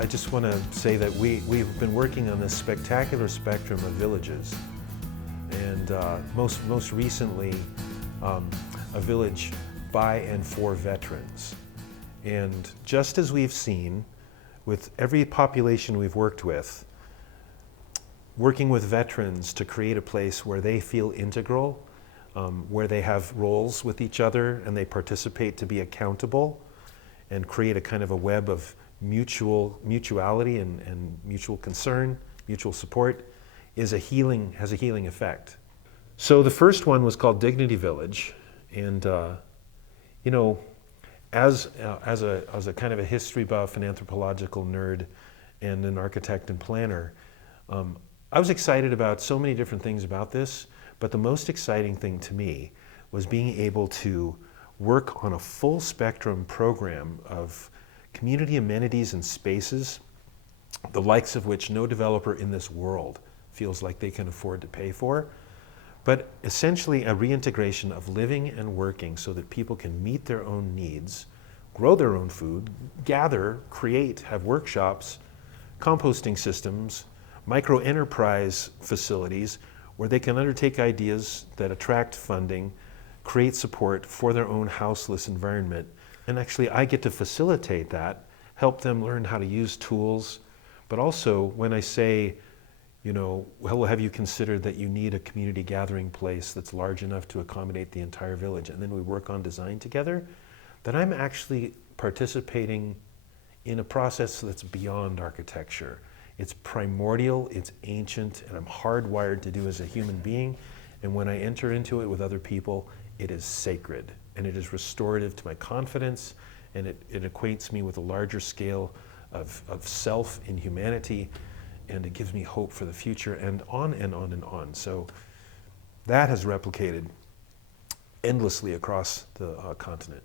I just want to say that we've been working on this spectacular spectrum of villages, and most recently a village by and for veterans. And just as we've seen with every population we've worked with, working with veterans to create a place where they feel integral, where they have roles with each other and they participate to be accountable, and create a kind of a web of mutuality and mutual concern, mutual support, has a healing effect. So the first one was called Dignity Village, and you know, as a kind of a history buff, an anthropological nerd, and an architect and planner, I was excited about so many different things about this, but the most exciting thing to me was being able to work on a full spectrum program of community amenities and spaces, the likes of which no developer in this world feels like they can afford to pay for, but essentially a reintegration of living and working so that people can meet their own needs, grow their own food, gather, create, have workshops, composting systems, micro-enterprise facilities where they can undertake ideas that attract funding, create support for their own houseless environment. And actually I get to facilitate that, help them learn how to use tools, but also when I say, you know, well, have you considered that you need a community gathering place that's large enough to accommodate the entire village, and then we work on design together, then I'm actually participating in a process that's beyond architecture. It's primordial, it's ancient, and I'm hardwired to do as a human being. And when I enter into it with other people, it is sacred, and it is restorative to my confidence, and it equates me with a larger scale of self in humanity, and it gives me hope for the future, and on and on and on. So that has replicated endlessly across the continent.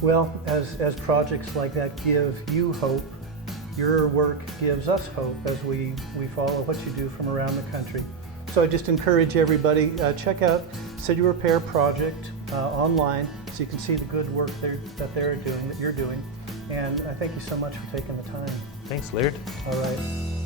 Well, as projects like that give you hope, your work gives us hope as we follow what you do from around the country. So I just encourage everybody, check out City Repair Project online so you can see the good work that they're doing, that you're doing. And I thank you so much for taking the time. Thanks, Laird. All right.